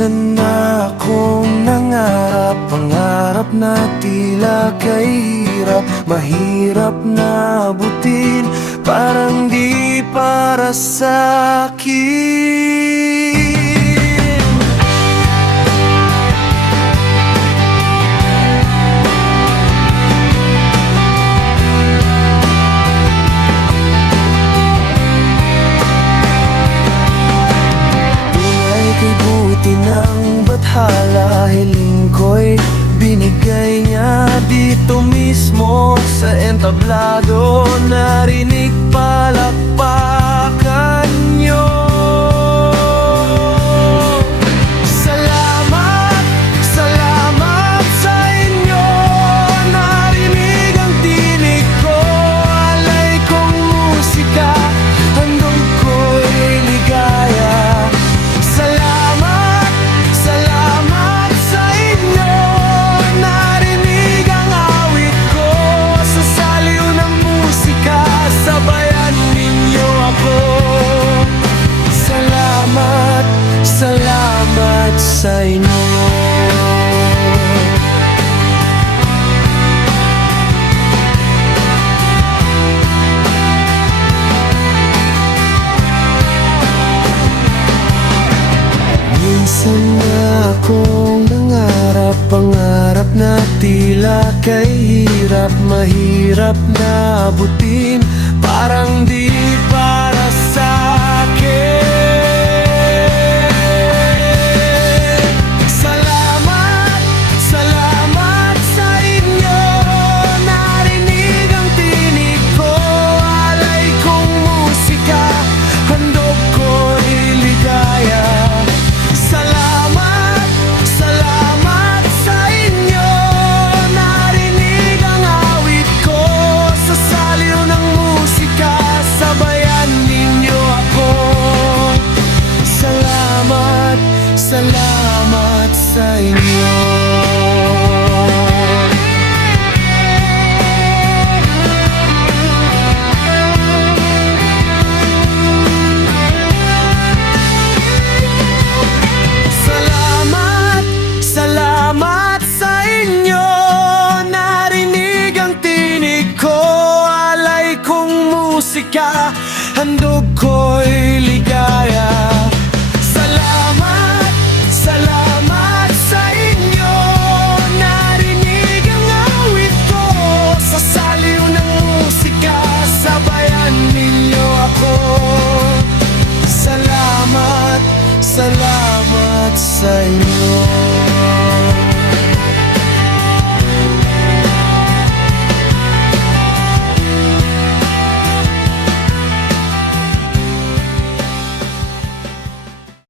Minsan na akong nangarap, pangarap na tila kay hirap, mahirap na abutin, parang di para sa'kin. Kay buti ng bathala, hiling ko'y binigay niya dito mismo sa entablado. Narinig palakpakan niyo. Salamat, salamat sa inyo. Narinig ang tinig ko, alay kong musika, handog ko'y ligaya. Salamat, salamat sa inyo. Narinig ang awit ko, sa saliw ng musika, sabayan ninyo ako. Salamat, salamat sa inyo. Minsan na akong nangarap, pangarap na tila kay hirap, mahirap na abutin, parang di para sa'kin. Salamat, salamat sa inyo. Narinig ang tinig ko, alay kong musika, handog ko'y ligaya. Salamat, salamat sa inyo. Narinig ang awit ko, sa saliw ng musika, sabayan ninyo ako. Salamat, salamat sa inyo. Salamat, salamat sa inyo. Narinig ang tinig ko, alay kong musika, handog ko'y ligaya. Salamat, salamat sa inyo. Narinig ang awit ko, sa saliw ng musika, sabayan ninyo ako. Salamat, salamat sa inyo.